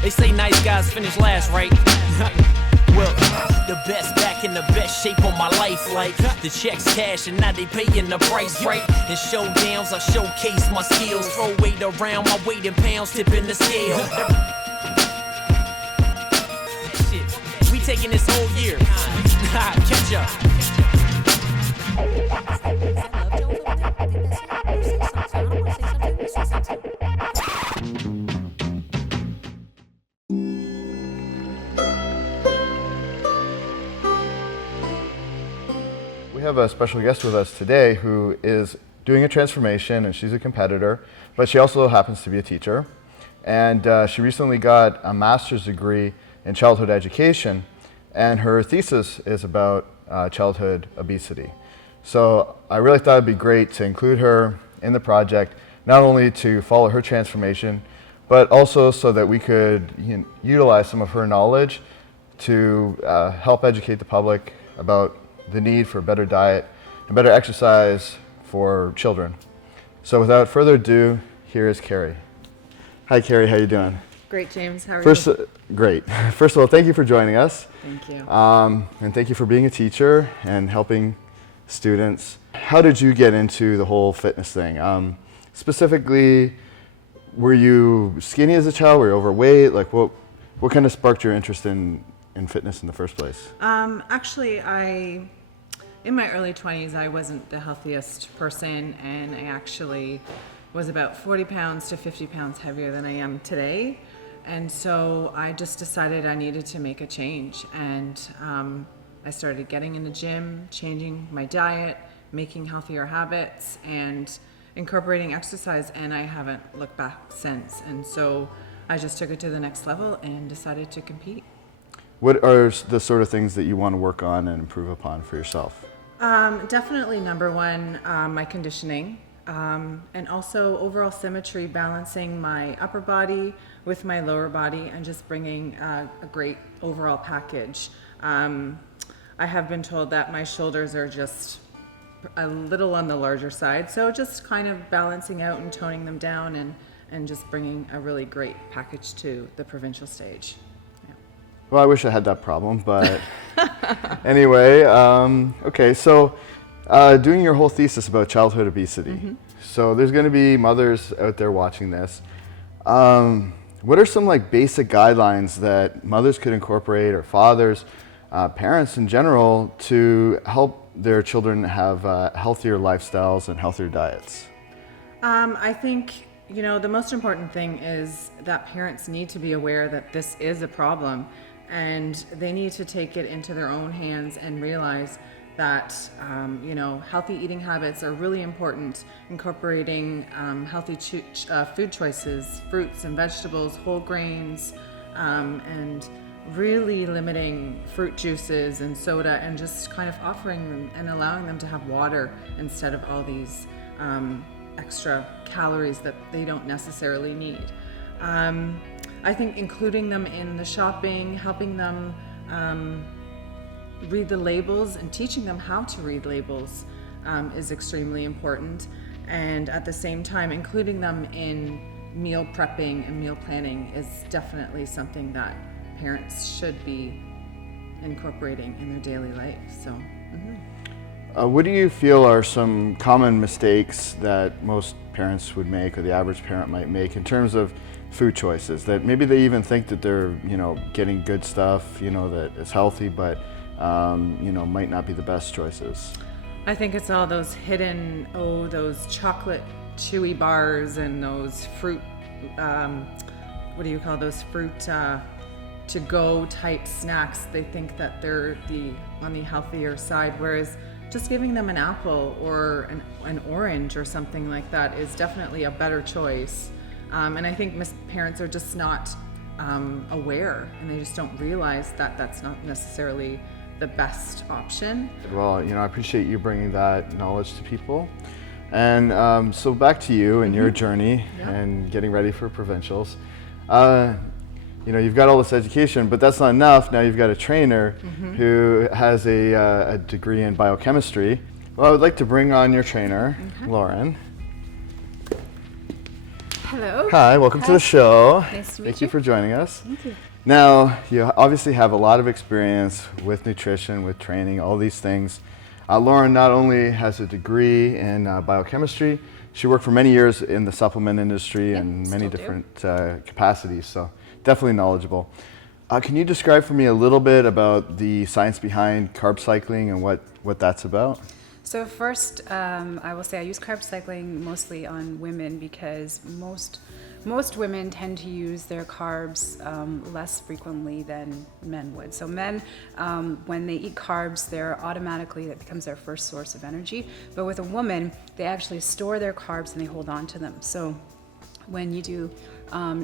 They say nice guys finish last, right? Well, the best back in the best shape of my life. Like the checks cash and now they paying the price, right? In showdowns I showcase my skills. Throw weight around my weight in pounds, tipping the scale. Shit, we taking this whole year. Catch up. We have a special guest with us today who is doing a transformation, and she's a competitor, but she also happens to be a teacher. And she recently got a master's degree in childhood education, and her thesis is about childhood obesity. So I really thought it'd be great to include her in the project, not only to follow her transformation, but also so that we could utilize some of her knowledge to help educate the public about the need for a better diet and better exercise for children. So without further ado, here is Carrie. Hi Carrie, how you doing? Great, James. How are you? Great. First of all, thank you for joining us. Thank you. And thank you for being a teacher and helping students. How did you get into the whole fitness thing? Specifically, were you skinny as a child? Were you overweight? Like what kind of sparked your interest in fitness in the first place? Actually, in my early 20s, I wasn't the healthiest person, and I actually was about 40 pounds to 50 pounds heavier than I am today. And so I just decided I needed to make a change. And I started getting in the gym, changing my diet, making healthier habits, and incorporating exercise, and I haven't looked back since. And so I just took it to the next level and decided to compete. What are the sort of things that you want to work on and improve upon for yourself? Definitely number one, my conditioning, and also overall symmetry, balancing my upper body with my lower body and just bringing a great overall package. I have been told that my shoulders are just a little on the larger side, so just kind of balancing out and toning them down and just bringing a really great package to the provincial stage. Well, I wish I had that problem, but anyway, okay, so doing your whole thesis about childhood obesity. Mm-hmm. So there's going to be mothers out there watching this. What are some like basic guidelines that mothers could incorporate, or fathers, parents in general, to help their children have healthier lifestyles and healthier diets? I think, the most important thing is that parents need to be aware that this is a problem, and they need to take it into their own hands and realize that healthy eating habits are really important. Incorporating healthy food choices, fruits and vegetables, whole grains, and really limiting fruit juices and soda, and just kind of offering them and allowing them to have water instead of all these extra calories that they don't necessarily need. I think including them in the shopping, helping them read the labels and teaching them how to read labels is extremely important. And at the same time, including them in meal prepping and meal planning is definitely something that parents should be incorporating in their daily life. So. Mm-hmm. What do you feel are some common mistakes that most parents would make, or the average parent might make, in terms of food choices, that maybe they even think that they're getting good stuff, that is healthy, but might not be the best choices? I think it's all those hidden, those chocolate chewy bars and those fruit, what do you call those fruit to-go type snacks. They think that they're on the healthier side, whereas just giving them an apple or an orange or something like that is definitely a better choice. And I think parents are just not aware, and they just don't realize that that's not necessarily the best option. Well, I appreciate you bringing that knowledge to people. And so back to you and your journey and getting ready for provincials. You've got all this education, but that's not enough. Now you've got a trainer who has a degree in biochemistry. Well, I would like to bring on your trainer, Lauren. Hello. Hi, welcome to the show. Nice to meet Thank you for joining us. Thank you. Now, you obviously have a lot of experience with nutrition, with training, all these things. Lauren not only has a degree in biochemistry, she worked for many years in the supplement industry in many different capacities, so definitely knowledgeable. Can you describe for me a little bit about the science behind carb cycling and what that's about? So first, I will say I use carb cycling mostly on women because most women tend to use their carbs less frequently than men would. So men, when they eat carbs, that becomes their first source of energy. But with a woman, they actually store their carbs and they hold on to them. So when you do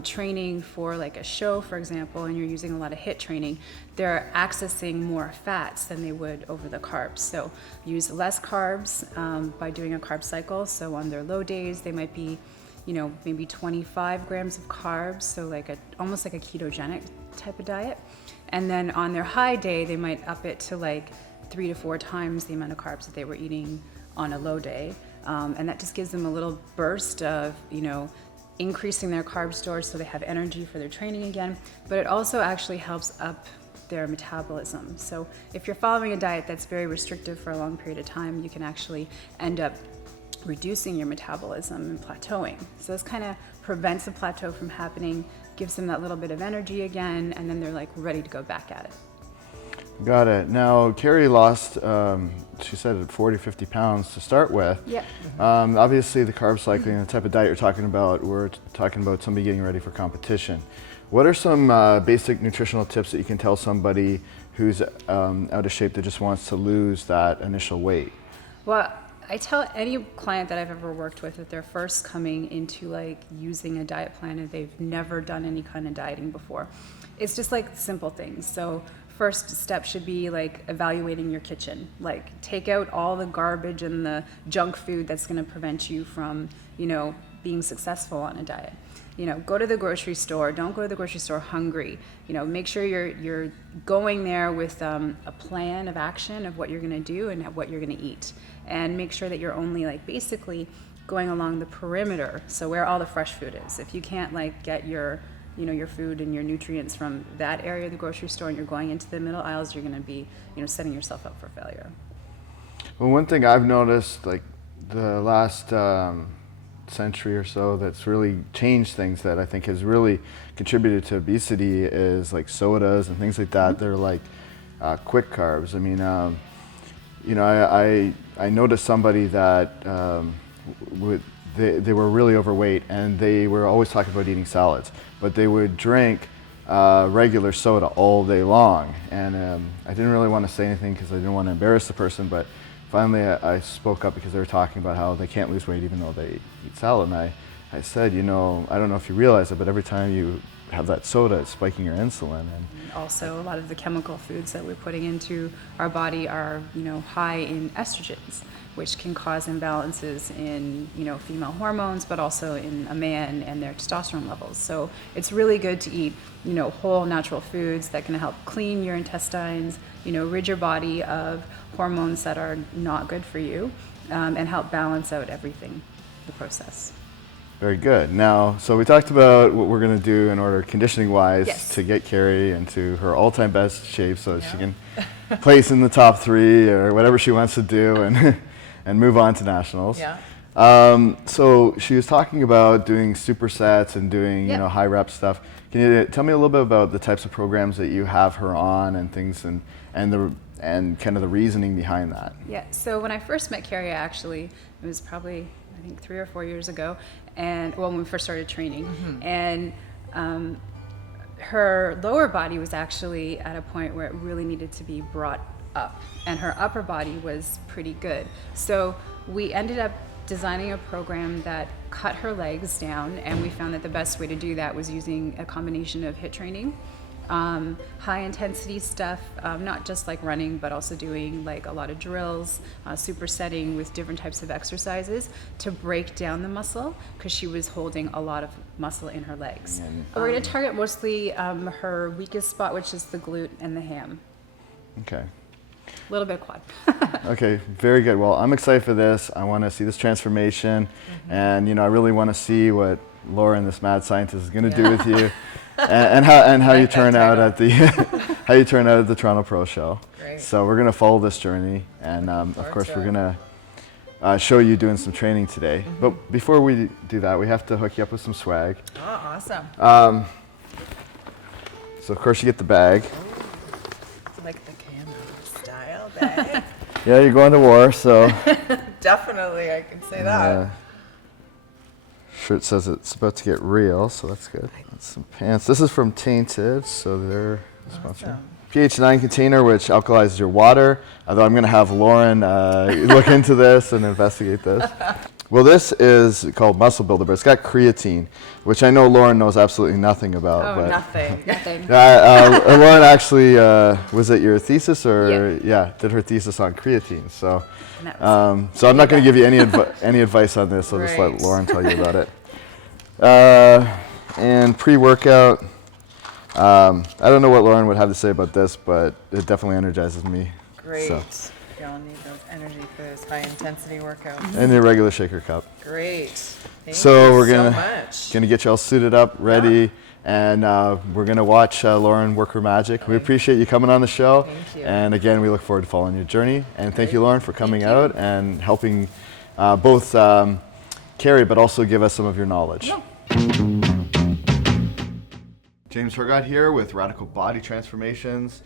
training for like a show, for example, and you're using a lot of HIIT training, they're accessing more fats than they would over the carbs. So use less carbs by doing a carb cycle. So on their low days, they might be, maybe 25 grams of carbs, so almost like a ketogenic type of diet. And then on their high day, they might up it to like 3 to 4 times the amount of carbs that they were eating on a low day. And that just gives them a little burst of, increasing their carb stores so they have energy for their training again, but it also actually helps up their metabolism. So if you're following a diet that's very restrictive for a long period of time, you can actually end up reducing your metabolism and plateauing. So this kind of prevents a plateau from happening, gives them that little bit of energy again, and then they're like ready to go back at it. Got it. Now, Carrie lost, she said 40, 50 pounds to start with. Yeah. Obviously, the carb cycling and the type of diet you're talking about, we're talking about somebody getting ready for competition. What are some basic nutritional tips that you can tell somebody who's out of shape that just wants to lose that initial weight? Well, I tell any client that I've ever worked with that they're first coming into using a diet plan and they've never done any kind of dieting before. It's just simple things. So first step should be evaluating your kitchen. Take out all the garbage and the junk food that's going to prevent you from, being successful on a diet. Go to the grocery store. Don't go to the grocery store hungry. Make sure you're going there with a plan of action of what you're going to do and what you're going to eat. And make sure that you're only basically going along the perimeter, so where all the fresh food is. If you can't get your food and your nutrients from that area of the grocery store and you're going into the middle aisles, you're going to be, setting yourself up for failure. Well, one thing I've noticed, the last century or so, that's really changed things that I think has really contributed to obesity is sodas and things like that. They're quick carbs. I mean, I noticed somebody that they were really overweight and they were always talking about eating salads, but they would drink regular soda all day long. And I didn't really want to say anything because I didn't want to embarrass the person, but finally I spoke up because they were talking about how they can't lose weight even though they eat salad. And I said, I don't know if you realize it, but every time you have that soda, it's spiking your insulin. And also, a lot of the chemical foods that we're putting into our body are, high in estrogens, which can cause imbalances in, female hormones, but also in a man and their testosterone levels. So it's really good to eat, whole natural foods that can help clean your intestines, rid your body of hormones that are not good for you, and help balance out everything, the process. Very good. Now, so we talked about what we're going to do in order, conditioning-wise, Yes. to get Carrie into her all-time best shape so she can place in the top 3 or whatever she wants to do and move on to nationals. Yeah. So she was talking about doing supersets and doing high rep stuff. Can you tell me a little bit about the types of programs that you have her on and things and kind of the reasoning behind that? Yeah, so when I first met Carrie, it was probably, I think 3 or 4 years ago, and when we first started training, and her lower body was actually at a point where it really needed to be brought up, and her upper body was pretty good. So we ended up designing a program that cut her legs down, and we found that the best way to do that was using a combination of HIIT training, high intensity stuff, not just running, but also doing a lot of drills, supersetting with different types of exercises to break down the muscle, because she was holding a lot of muscle in her legs. We're going to target mostly her weakest spot, which is the glute and the ham. Okay. A little bit of quad. Okay, very good. Well, I'm excited for this. I want to see this transformation, and I really want to see what Lauren, this mad scientist, is going to do with you, and how you turn out at the how you turn out at the Toronto Pro Show. Great. So we're going to follow this journey, and of course we're going to show you doing some training today. But before we do that, we have to hook you up with some swag. Oh, awesome. So of course you get the bag. It's like the camo style bag. Yeah, you're going to war, so. Definitely, I can say that. Shirt says it's about to get real, so that's good. That's some pants. This is from Tainted, so they're sponsored. Awesome. pH 9 container, which alkalizes your water. Although I'm going to have Lauren look into this and investigate this. Well, this is called Muscle Builder, but it's got creatine, which I know Lauren knows absolutely nothing about. Oh, but nothing. Nothing. Lauren actually, was it your thesis or did her thesis on creatine? So, so I'm not going to give you any advice on this. I'll just let Right. Lauren tell you about it. And pre-workout, I don't know what Lauren would have to say about this, but it definitely energizes me. Great. So. Y'all need those energy for this high intensity workout. And the regular shaker cup. Great. Thank So you we're so much. gonna get you all suited up, ready, and we're gonna watch Lauren work her magic. We appreciate you coming on the show. Thank you. And again, we look forward to following your journey. And thank you, Lauren, for coming out and helping both Carrie, but also give us some of your knowledge. James Hergott here with Radical Body Transformations.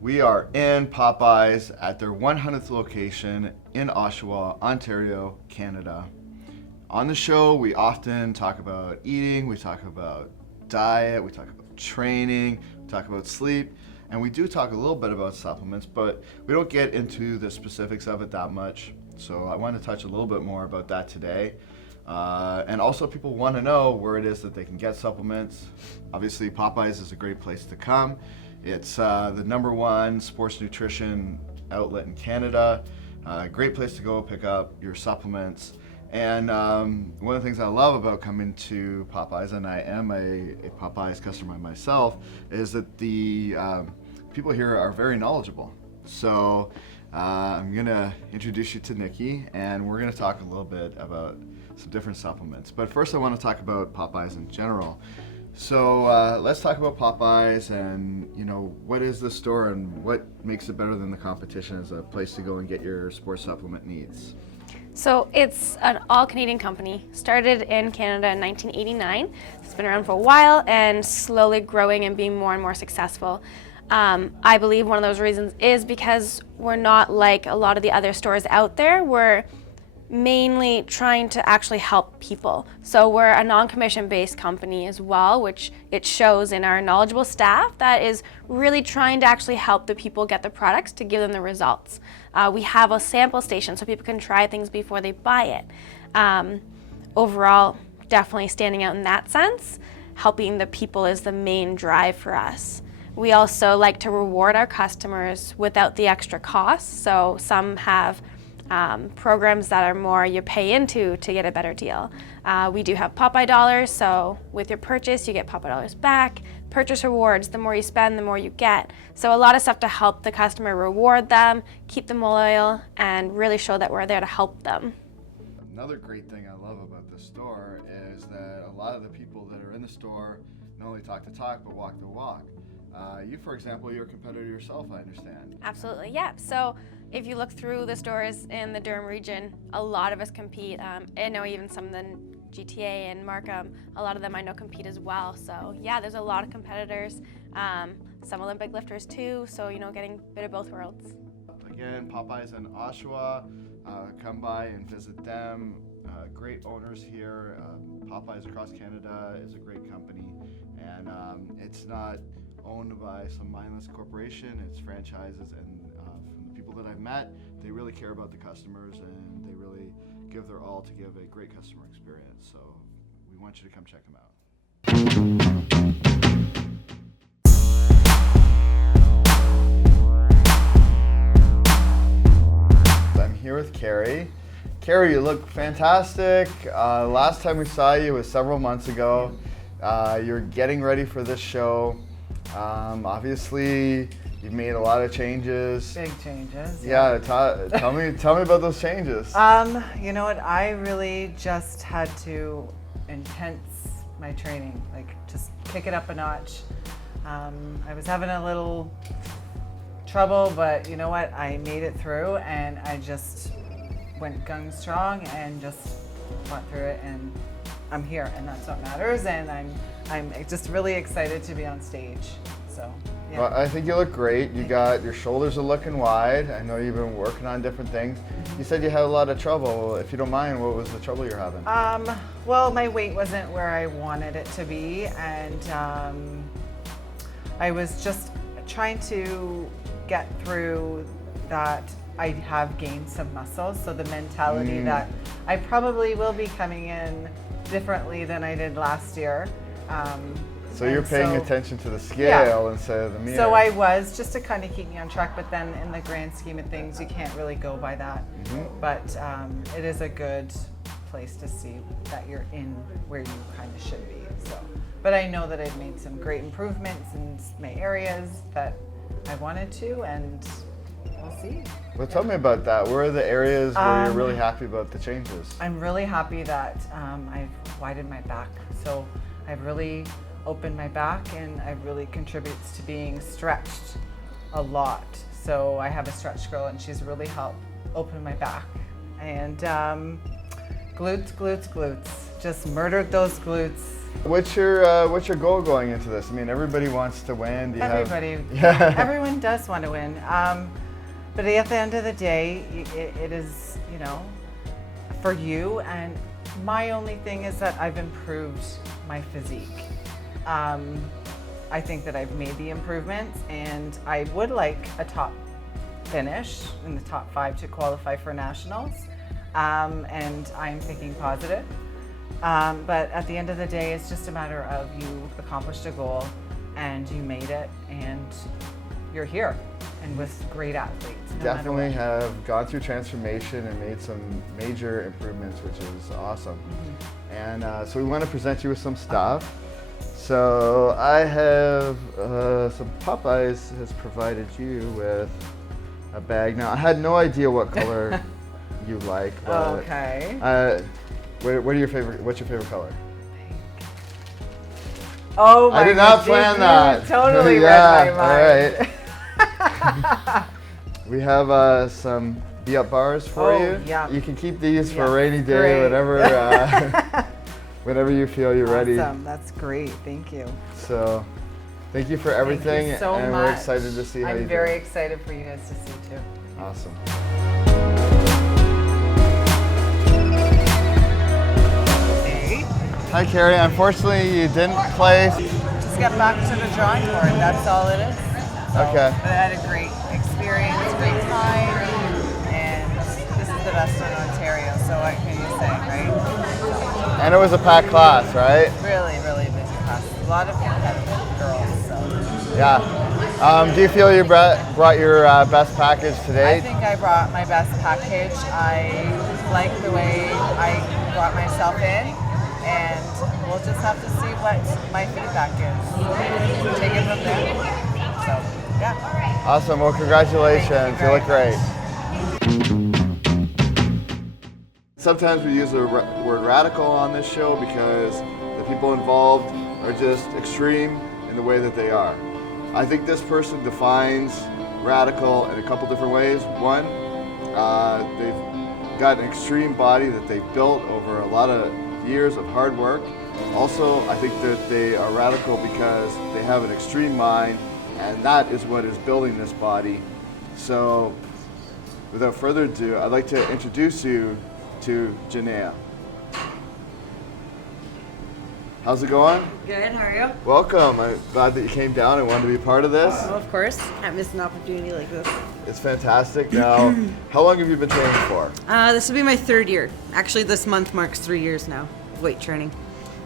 We are in Popeyes at their 100th location in Oshawa, Ontario, Canada. On the show, we often talk about eating, we talk about diet, we talk about training, we talk about sleep, and we do talk a little bit about supplements, but we don't get into the specifics of it that much. So I want to touch a little bit more about that today. And also people want to know where it is that they can get supplements. Obviously, Popeyes is a great place to come. It's the #1 sports nutrition outlet in Canada. Great place to go pick up your supplements. And one of the things I love about coming to Popeyes, and I am a Popeyes customer myself, is that the people here are very knowledgeable. So I'm gonna introduce you to Nikki, and we're gonna talk a little bit about some different supplements. But first I want to talk about Popeyes in general. So let's talk about Popeyes and, you know, what is the store and what makes it better than the competition as a place to go and get your sports supplement needs? So it's an all-Canadian company, started in Canada in 1989. It's been around for a while and slowly growing and being more and more successful. I believe one of those reasons is because we're not like a lot of the other stores out there. We're mainly trying to actually help people. So we're a non-commission based company as well, which it shows in our knowledgeable staff that is really trying to actually help the people get the products to give them the results. We have a sample station so people can try things before they buy it. Overall, definitely standing out in that sense. Helping the people is the main drive for us. We also like to reward our customers without the extra costs. So some have programs that are more you pay into to get a better deal. We do have Popeye dollars, so with your purchase you get Popeye dollars back. Purchase rewards, the more you spend, the more you get. So a lot of stuff to help the customer, reward them, keep them loyal, and really show that we're there to help them. Another great thing I love about the store is that a lot of the people that are in the store not only talk the talk, but walk the walk. You, for example, you're a competitor yourself, I understand. Absolutely, yeah. So if you look through the stores in the Durham region, a lot of us compete. I know even some of the GTA and Markham, a lot of them I know compete as well. So yeah, there's a lot of competitors, some Olympic lifters too, so you know, getting a bit of both worlds. Again, Popeyes in Oshawa, come by and visit them. Great owners here. Popeyes across Canada is a great company, and it's not owned by some mindless corporation. It's franchises, and from the people that I've met, they really care about the customers and they really give their all to give a great customer experience. So we want you to come check them out. I'm here with Carrie. Carrie, you look fantastic. Last time we saw you was several months ago. You're getting ready for this show. Obviously, you've made a lot of changes. Big changes. Yeah, tell me about those changes. You know what? I really just had to intense my training, like just kick it up a notch. I was having a little trouble, but you know what? I made it through, and I just went gung strong and just went through it, and I'm here, and that's what matters. And I'm just really excited to be on stage. So yeah. Well, I think you look great. You got your shoulders are looking wide. I know you've been working on different things. You said you had a lot of trouble. If you don't mind, what was the trouble you're having? Well, my weight wasn't where I wanted it to be, and I was just trying to get through that. I have gained some muscle, so the mentality that I probably will be coming in differently than I did last year. So you're paying attention to the scale instead of the mirror. So I was, just to kind of keep me on track, but then in the grand scheme of things, you can't really go by that. But it is a good place to see that you're in where you kind of should be. So, but I know that I've made some great improvements in my areas that I wanted to, and we'll see. Well, tell me about that. Where are the areas where you're really happy about the changes? I'm really happy that I've widened my back. So I've really opened my back, and it really contributes to being stretched a lot. So I have a stretch girl, and she's really helped open my back. And glutes, glutes, glutes. Just murdered those glutes. What's your goal going into this? I mean, everybody wants to win. Everyone does want to win. But at the end of the day, it is, you know, for you. And my only thing is that I've improved my physique. I think that I've made the improvements, and I would like a top finish in the top 5 to qualify for nationals. And I'm thinking positive. But at the end of the day, it's just a matter of you accomplished a goal, and you made it, and you're here, and with great athletes. Definitely have gone through transformation and made some major improvements, which is awesome. And so we want to present you with some stuff. So I have some Popeyes has provided you with a bag. Now I had no idea what color you like. But, okay. What's your favorite color? Oh my I did not plan that. Totally read my mind. All right. We have some be-up bars for you. Yeah. You can keep these for a rainy day, whatever. Whenever you feel you're ready. Awesome, that's great, thank you. So, thank you for everything, Thank you so and much. we're excited to see how you do. I'm very excited for you guys to see too. Awesome. Hey. Hi Carrie, unfortunately you didn't place. Just get back to the drawing board, that's all it is. So, Okay. But I had a great experience, great time, and this is the best in Ontario, so what can you say, right? And it was a packed class, right? Really, really busy class. A lot of competitive girls, so. Yeah. Do you feel you brought your best package today? I think I brought my best package. I like the way I brought myself in, and we'll just have to see what my feedback is. Take it from there. So, yeah. Awesome. Well, congratulations. You look great. Sometimes we use the word radical on this show because the people involved are just extreme in the way that they are. I think this person defines radical in a couple different ways. One, they've got an extreme body that they've built over a lot of years of hard work. Also, I think that they are radical because they have an extreme mind, and that is what is building this body. So, without further ado, I'd like to introduce you to Jenaya. How's it going? Good, how are you? Welcome. I'm glad that you came down and wanted to be part of this. Oh, of course. Can't miss an opportunity like this. It's fantastic. Now, how long have you been training for? This will be my 3rd year. Actually, this month marks 3 years now of weight training.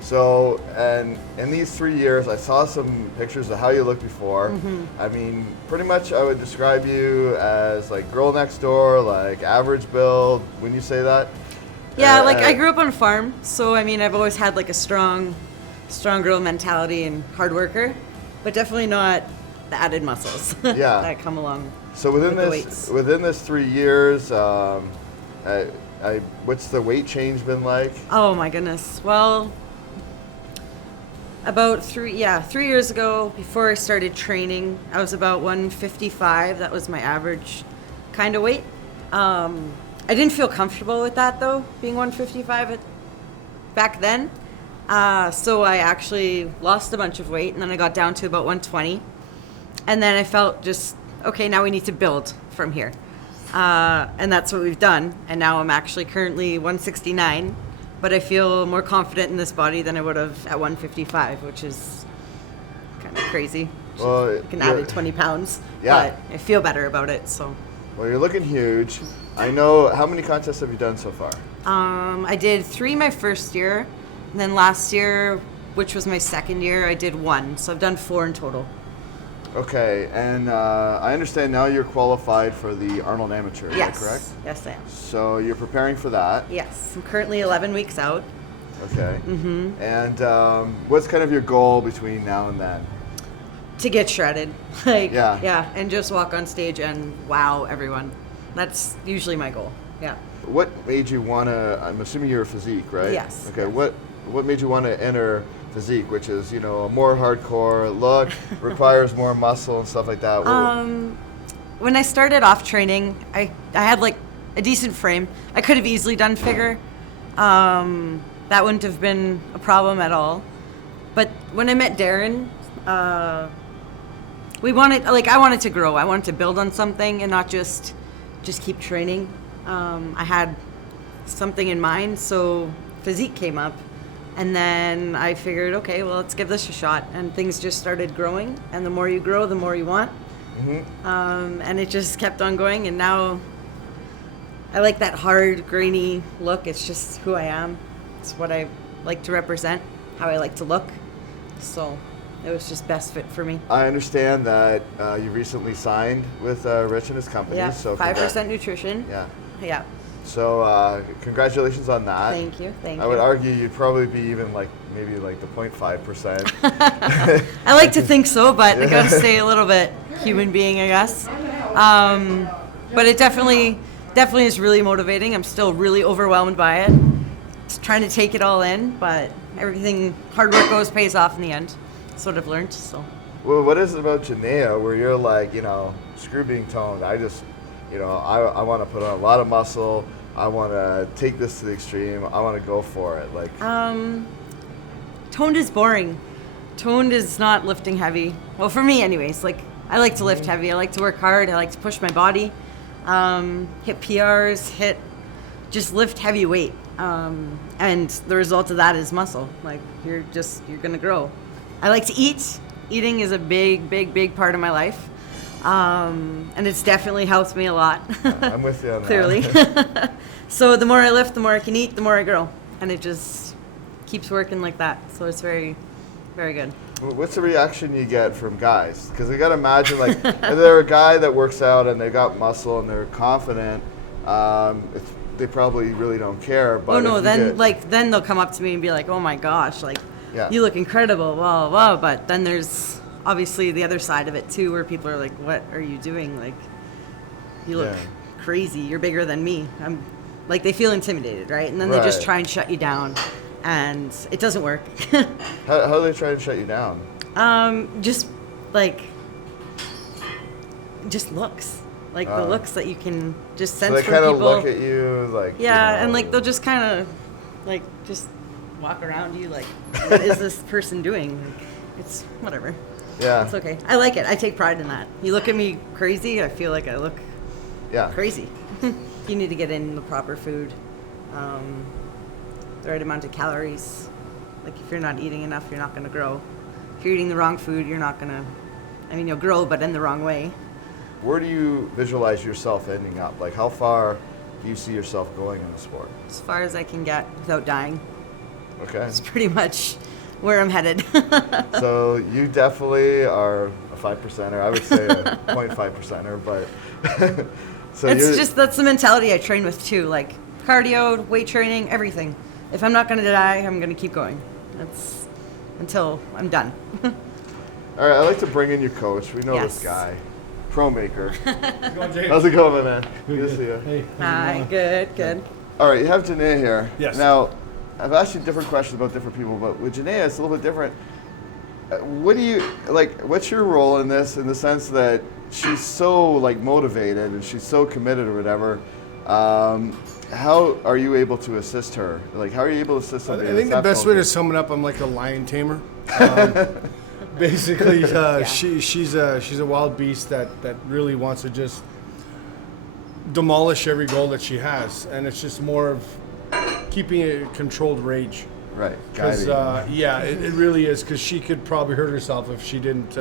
So, and in these 3 years, I saw some pictures of how you looked before. I mean, pretty much I would describe you as like girl next door, like average build. Wouldn't you say that? Yeah, like I grew up on a farm, so I mean, I've always had like a strong girl mentality and hard worker, but definitely not the added muscles that come along. So within this 3 years, what's the weight change been like? Oh my goodness. Well, About 3 years ago, before I started training, I was about 155. That was my average kind of weight. I didn't feel comfortable with that though, being 155 back then. So I actually lost a bunch of weight, and then I got down to about 120. And then I felt just, okay, now we need to build from here. And that's what we've done. And now I'm actually currently 169, but I feel more confident in this body than I would have at 155, which is kind of crazy. Well, I can add 20 pounds, yeah. but I feel better about it, so. Well, you're looking huge. I know, how many contests have you done so far? I did 3 my first year, and then last year, which was my second year, I did 1. So I've done 4 in total. Okay, and I understand now you're qualified for the Arnold Amateur, is that correct? Yes, I am. So you're preparing for that? Yes, I'm currently 11 weeks out. Okay. Mm-hmm. And what's kind of your goal between now and then? To get shredded. Yeah, and just walk on stage and wow everyone. That's usually my goal, yeah. What made you want to, I'm assuming you're a physique, right? Yes. Okay, what made you want to enter physique, which is, a more hardcore look, requires more muscle and stuff like that? When I started off training, I had like a decent frame. I could have easily done figure. That wouldn't have been a problem at all. But when I met Darren, I wanted to grow. I wanted to build on something and not just keep training. I had something in mind, so physique came up. And then I figured, okay, well, let's give this a shot. And things just started growing. And the more you grow, the more you want. Mm-hmm. And it just kept on going. And now I like that hard, grainy look. It's just who I am. It's what I like to represent, how I like to look. So it was just best fit for me. I understand that you recently signed with Rich and his company. Yeah, so 5% Nutrition. Yeah. So congratulations on that. Thank you. I would argue you'd probably be even maybe the 0.5%. I like to think so, but I gotta stay a little bit human being, I guess. But it definitely is really motivating. I'm still really overwhelmed by it. Just trying to take it all in, but everything, hard work pays off in the end. That's what I've learned. So. Well, what is it about Jenaya where you're screw being toned? I just, I want to put on a lot of muscle. I want to take this to the extreme. I want to go for it. Toned is boring. Toned is not lifting heavy. Well, for me anyways. I like to lift heavy. I like to work hard. I like to push my body. Hit PRs, just lift heavy weight. And the result of that is muscle. You're going to grow. I like to eat. Eating is a big part of my life. And it's definitely helped me a lot. I'm with you on that. Clearly. So the more I lift, the more I can eat, the more I grow. And it just keeps working like that. So it's very, very good. What's the reaction you get from guys? Because I got to imagine, if they're a guy that works out and they got muscle and they're confident, they probably really don't care. But then they'll come up to me and be like, oh my gosh, you look incredible, blah, blah, blah. But then there's obviously the other side of it too, where people are like, what are you doing? You look crazy. You're bigger than me. They feel intimidated, right? And then they just try and shut you down, and it doesn't work. How do they try to shut you down? Just looks. The looks that you can just sense from people. So they kind of look at you and they'll just kind of just walk around you what is this person doing? It's whatever. Yeah. It's okay. I like it. I take pride in that. You look at me crazy, I feel like I look crazy. You need to get in the proper food, the right amount of calories. If you're not eating enough, you're not going to grow. If you're eating the wrong food, you're not going to, you'll grow, but in the wrong way. Where do you visualize yourself ending up? How far do you see yourself going in the sport? As far as I can get without dying. Okay. That's pretty much where I'm headed. So you definitely are a 5%er. I would say a 0.5%er, but so that's the mentality I train with too. Cardio, weight training, everything. If I'm not going to die, I'm going to keep going. That's until I'm done. All right, I'd like to bring in your coach. We know this guy, Pro Maker. How's it going, man? Good to see you. Hey. Hi, good. All right, you have Jenaya here. Yes. Now, I've asked you different questions about different people, but with Jenaya, it's a little bit different. what do you like? What's your role in this? In the sense that she's so like motivated and she's so committed or whatever. How are you able to assist her? Like, how are you able to assist somebody? I think the best way to sum it up, I'm like a lion tamer. Basically, she's a wild beast that really wants to just demolish every goal that she has, and it's just more of keeping a controlled rage. Right. Because it really is. Because she could probably hurt herself if she didn't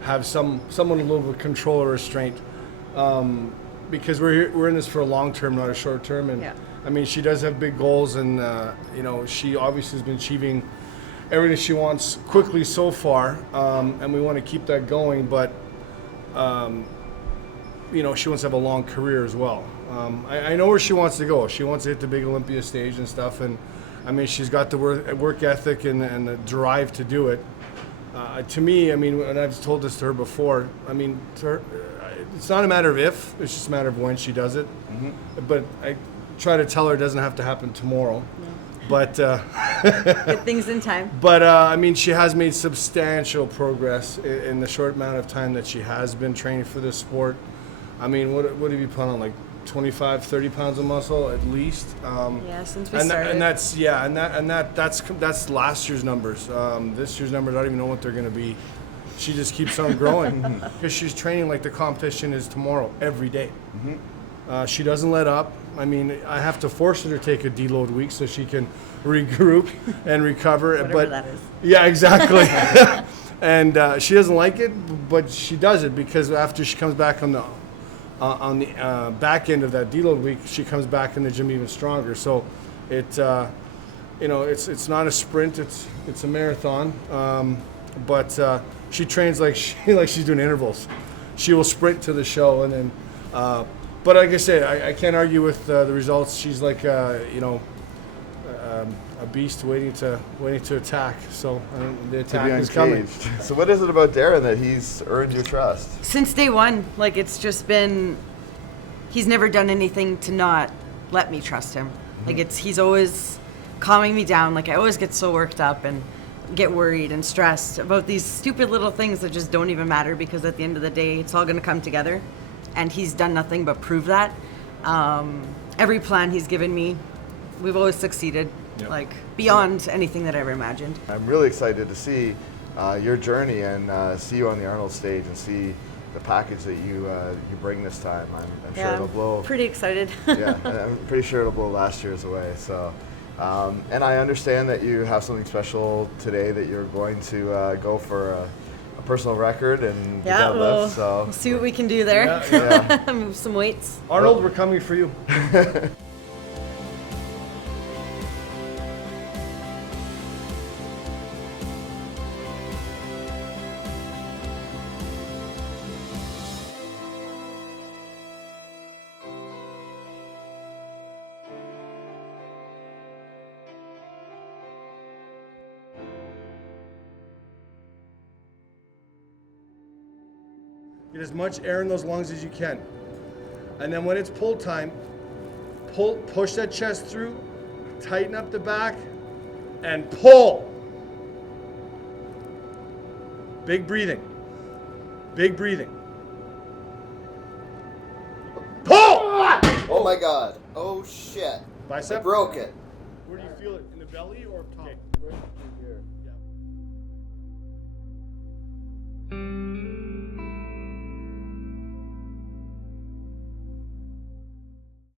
have someone a little bit of control or restraint. Because we're in this for a long term, not a short term. And I mean, she does have big goals, and she obviously has been achieving everything she wants quickly so far, and we want to keep that going. But she wants to have a long career as well. I know where she wants to go. She wants to hit the big Olympia stage and stuff, and I mean, she's got the work ethic and the drive to do it. To me, I mean, and I've told this to her before, I mean, to her, it's not a matter of if, it's just a matter of when she does it. Mm-hmm. But I try to tell her it doesn't have to happen tomorrow. Yeah. But get things in time. But I mean, she has made substantial progress in the short amount of time that she has been training for this sport. I mean, what have you put on, like 25, 30 pounds of muscle at least? Since we started. That's last year's numbers. This year's numbers, I don't even know what they're going to be. She just keeps on growing because she's training like the competition is tomorrow every day. Mm-hmm. She doesn't let up. I mean, I have to force her to take a deload week so she can regroup and recover. Whatever that is. Yeah, exactly. And she doesn't like it, but she does it because after she comes back on the back end of that deload week, she comes back in the gym even stronger. So it's not a sprint; it's a marathon. But she trains like she's doing intervals. She will sprint to the show, and then. But like I said, I can't argue with the results. She's like a beast waiting to attack. So the attack is coming. So what is it about Darren that he's earned your trust? Since day one, like it's just been, he's never done anything to not let me trust him. Mm-hmm. Like he's always calming me down. Like I always get so worked up and get worried and stressed about these stupid little things that just don't even matter because at the end of the day, it's all going to come together. And he's done nothing but prove that. Every plan he's given me, we've always succeeded, like beyond anything that I ever imagined. I'm really excited to see your journey and see you on the Arnold stage and see the package that you bring this time. I'm sure it'll blow. Pretty excited. I'm pretty sure it'll blow last year's away. So, and I understand that you have something special today that you're going to go for a personal record and deadlift. We'll see what we can do there. Move some weights. Arnold, we're coming for you. Get as much air in those lungs as you can. And then when it's pull time, push that chest through, tighten up the back, and pull. Big breathing. Big breathing. Pull! Oh my God. Oh shit. Bicep? I broke it. Where do you feel it? In the belly or top?